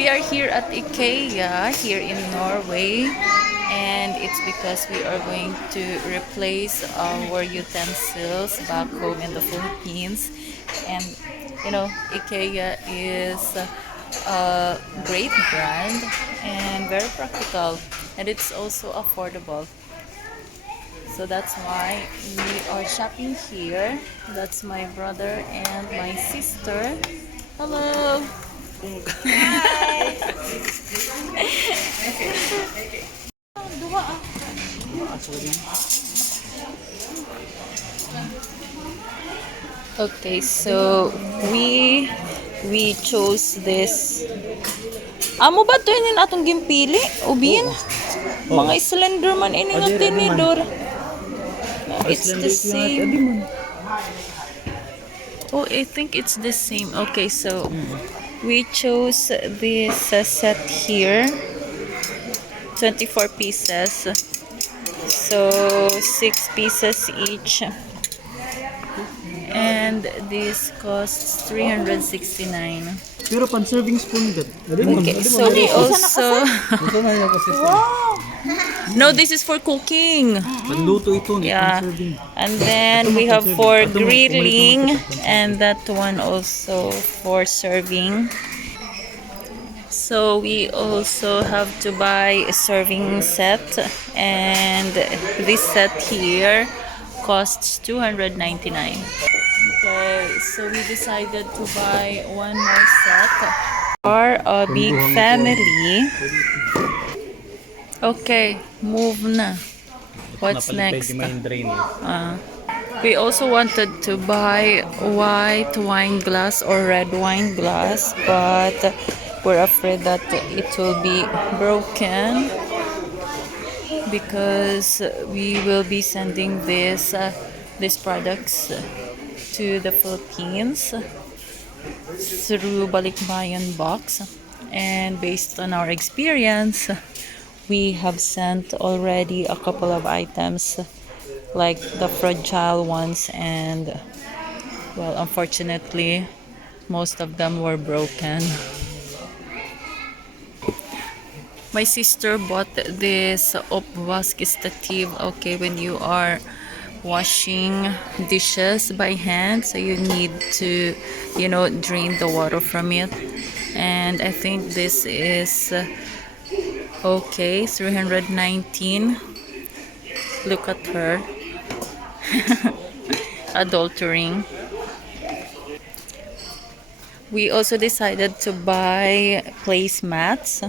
we are here at IKEA here in Norway, and it's because we are going to replace our utensils back home in the Philippines. And you know, IKEA is a great brand and very practical, and it's also affordable. So that's why we are shopping here. That's my brother and my sister. Hello. Hi. Okay, so we chose this. Amo ba to ini atong gimpili? Ubin? Mga Slenderman ini nga tinidor. It's the same. Oh, I think it's the same. Okay, so we chose this set here. 24 pieces. So 6 pieces each. And this costs 369. Pero pan-serving spoon din. Okay, so we also... No, this is for cooking. Panluto ito. Yeah. And then we have for grilling. And that one also for serving. So we also have to buy a serving set. And this set here costs 299. Okay, so we decided to buy one more set for a big family. Okay, move na. What's next? We also wanted to buy white wine glass or red wine glass, but we're afraid that it will be broken because we will be sending these products to the Philippines through Balikbayan box, and based on our experience we have sent already a couple of items like the fragile ones, and well, unfortunately most of them were broken. My sister bought this opvaskestativ. Okay, when you are washing dishes by hand, so you need to, you know, drain the water from it. And I think this is okay, 319. Look at her. Adultering. We also decided to buy placemats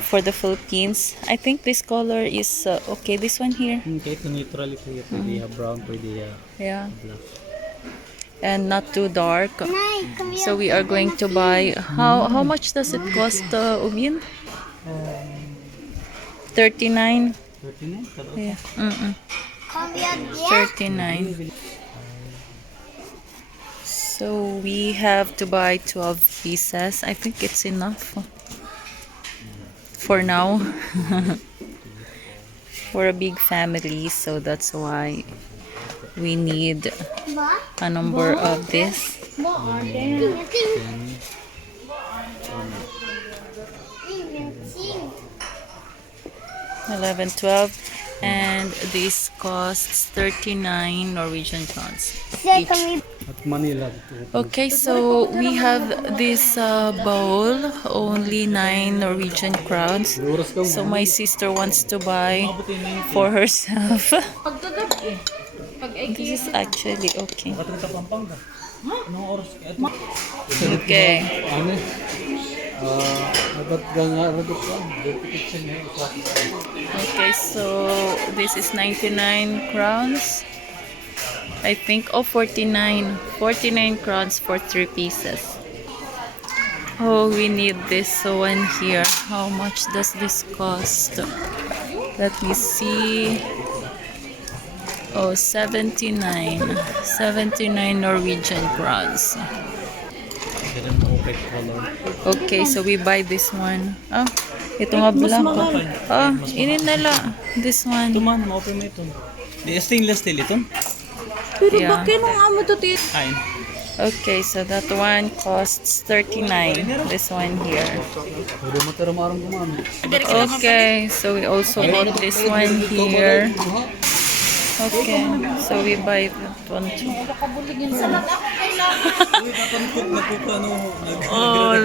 for the Philippines. I think this color is okay. This one here. Kahit neutral ito, pwede brown, pwede Yeah. black. And not too dark. So we are going to buy. How much does it cost, Ubin? 39. 39? Yeah. 39. So we have to buy 12 pieces. I think it's enough for now. We're a big family, so that's why we need a number of this. 11, 12, and this costs 39 Norwegian crowns each. At Manila. Okay, so we have this bowl, only 9 Norwegian crowns. So my sister wants to buy for herself. This is actually okay. Okay. Okay, so this is 99 crowns. I think, 49 crowns for 3 pieces. Oh, we need this one here. How much does this cost? Let me see. Oh, 79 Norwegian crowns. Okay, so we buy this one. Ah, ito nga black. Ah, ini nala. This one. Ito man, ma-open mo ito. Di stainless steel ito? Pero bakit nung amo to Kain. Okay, so that one costs 39. This one here. Pwede mo tara marang gumamit. Okay, so we also bought this one here. Okay, so we buy that one too. Oh,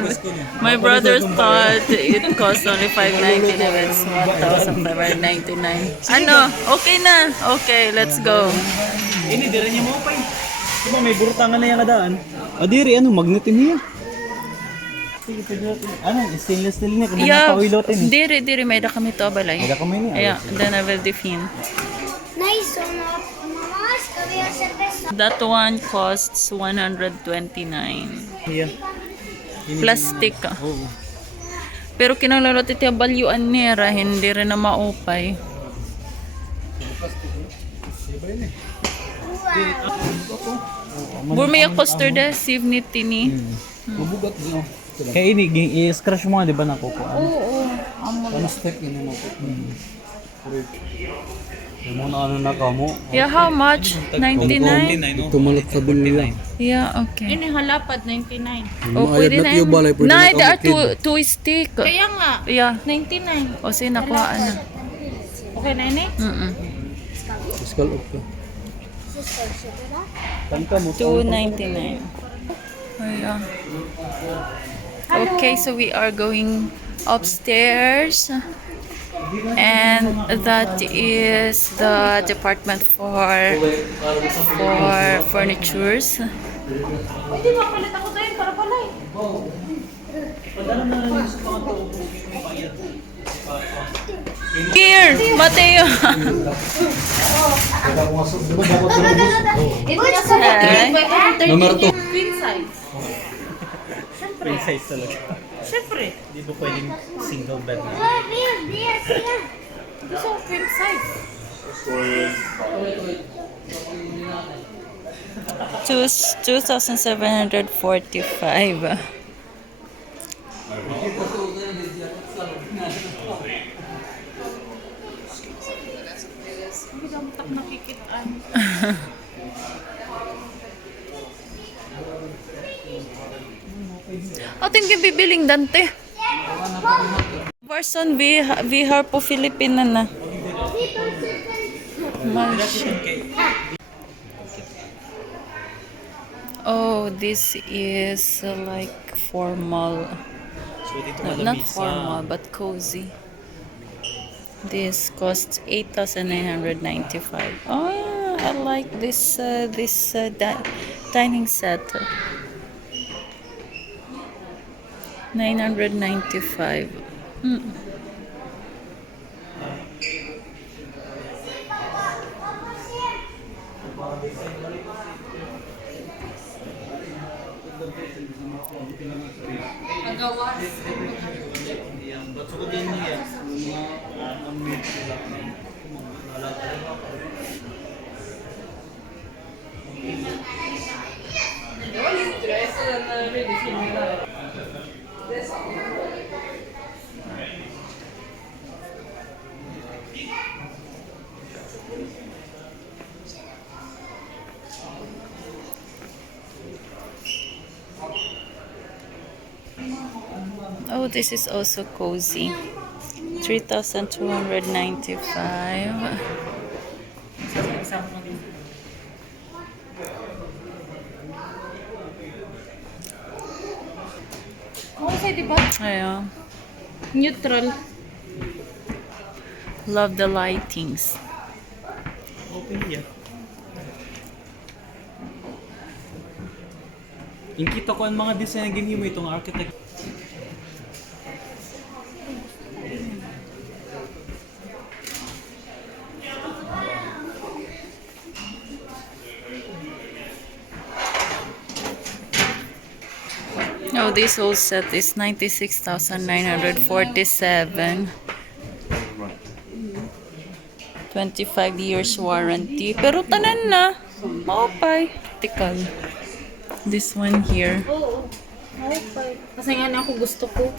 my brother thought it cost only 599. It's 1,599. Ano? Okay na. Okay, let's go. Ini dire niya mo pa. Diba may burutangan na yung kadaan? Diri ano magnetin niya. Sige, pwede natin. Ano, stainless steel niya. Kung Yeah, napauilotin. diri may da kami to balay. Ada kamay niya. Yeah, then I will define. Nice, mamá, voy a hacer beso. That one costs 129. Yeah. Plastic. Oo. Pero kinalalo iti balyuan nira, hindi rin na maupay. Burmaya coaster de, sieve ni tini. Mabugat niyo. Kaya ini, i-scratch mo nga, di ba nakukuha? Oo. Ano step yun mo? Yung mga ano na ka mo. Yeah, how much? 99? Tumalot sa nila. Yeah, okay. Ini halapad 99. Oh, pwede na yun. Nay, there are two stick. Kaya nga, Yeah. 99. O, sige, nakuhaan na. Okay na ini? Fiscal off ka. Tangka mo. 299. Oh, yeah. Okay, so we are going upstairs. And that is the department for furnitures. Pwede ba palit ako tayo para palay? Here, Mateo. Number 2. Queen size. Free size talaga. Siyempre. Hindi po pwedeng single bed na. Gusto ko queen size. Two, 2,745. Hindi ka matak nakikitaan. Ating yung bibiling Dante. Person Vihar po Filipina na. Oh, this is like formal. No, not formal, but cozy. This costs 8,995. Oh, I like this dining set. 995. Oh, this is also cozy. 3,295. Okay, say, diba? Ayan. Neutral. Love the lightings. Open niya. Yung kita ko ang mga design na ganyan mo itong architect. Oh, this whole set is 96,947. 25 years warranty. Pero tanan na. Maupay. Tikal. This one here. Oo. Okay. Kasi nga na ako gusto ko.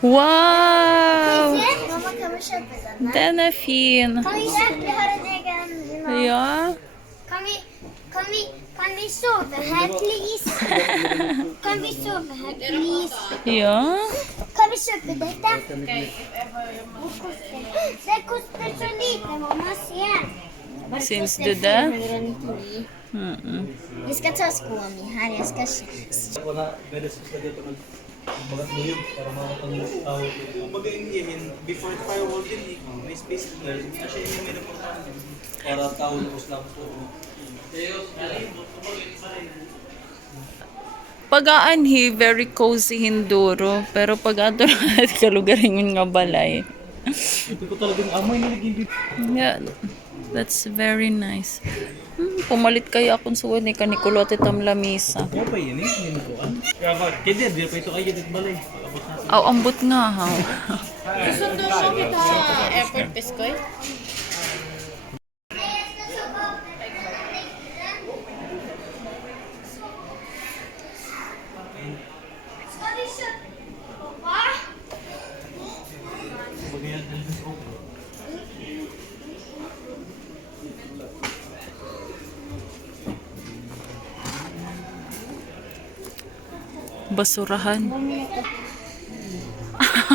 Wow! Mamma, kan vi köpa den? Den är fin. Kan vi köpa? Vi har en egen. Ja. Kan vi sova här, please? Kan vi sova här, please? Ja. Kan vi köpa detta? Det kostar så lite, mamma. Se. Syns du det? Vi ska ta skåne här. Jag ska... Ako na, bedes ko sa dito mag-luyog para makatang tao. Kumbaga in before firewall din, may space there. Kasi yung may napuntahan din. Para tao na lang po. Pag-aanhi, very cozy Hinduro. Pero pag-ato na kalugarin yun nga balay. Ito ko talagang amoy na naging Yeah, that's very nice. Pumalit kayo akong suwan ni kanikulote tam lamisa. Ano pa yun eh? Hindi ko ano. Kaya ba, kaya di pa ito kayo balay. Abot na sa... Aw, ambot nga ha. Sundo mo kita airport Piskoy. Ska vi köpa? Va? Kumbaga yan, Elvis Oak. Basurahan.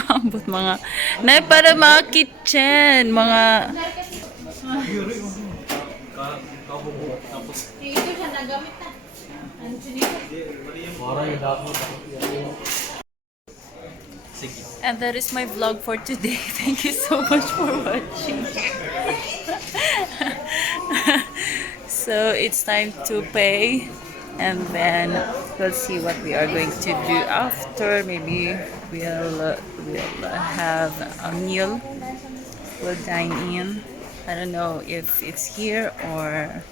Ambot mga... Nay, para mga kitchen. Mga... Kahubo. Tapos, Ito siya nagamit na. Ano siya? parang yung dako. Sige. And that is my vlog for today. Thank you so much for watching. So it's time to pay, and then we'll see what we are going to do after. Maybe we'll have a meal. We'll dine in. I don't know if it's here or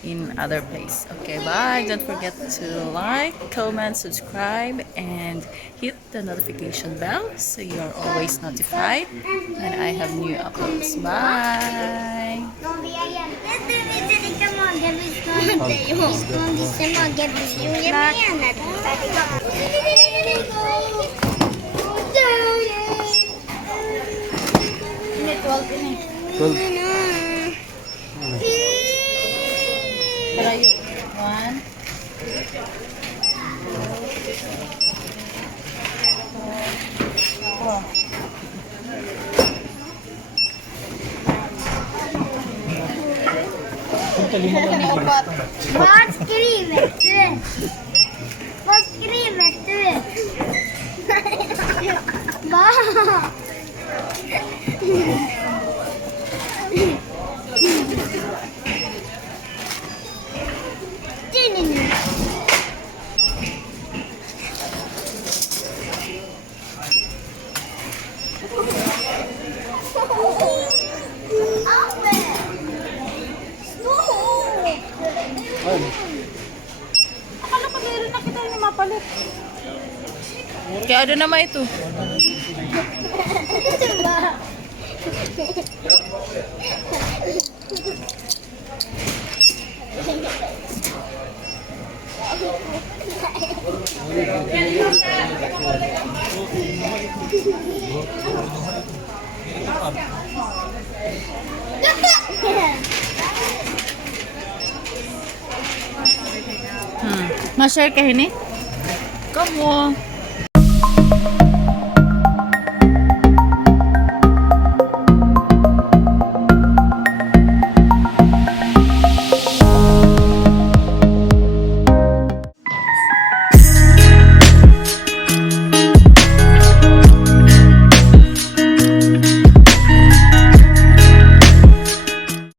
in other place. Okay, bye. Don't forget to like, comment, subscribe, and hit the notification bell so you're always notified when I have new uploads. Bye. De vill jag inte lika många visst jo, jag menar Tara yun. One. Four. Vad skriver du? Vad skriver du? Vad? Akala ko meron na kita yung mapalit. Kaya ano naman ito? Ma-share ka hini? Kamu.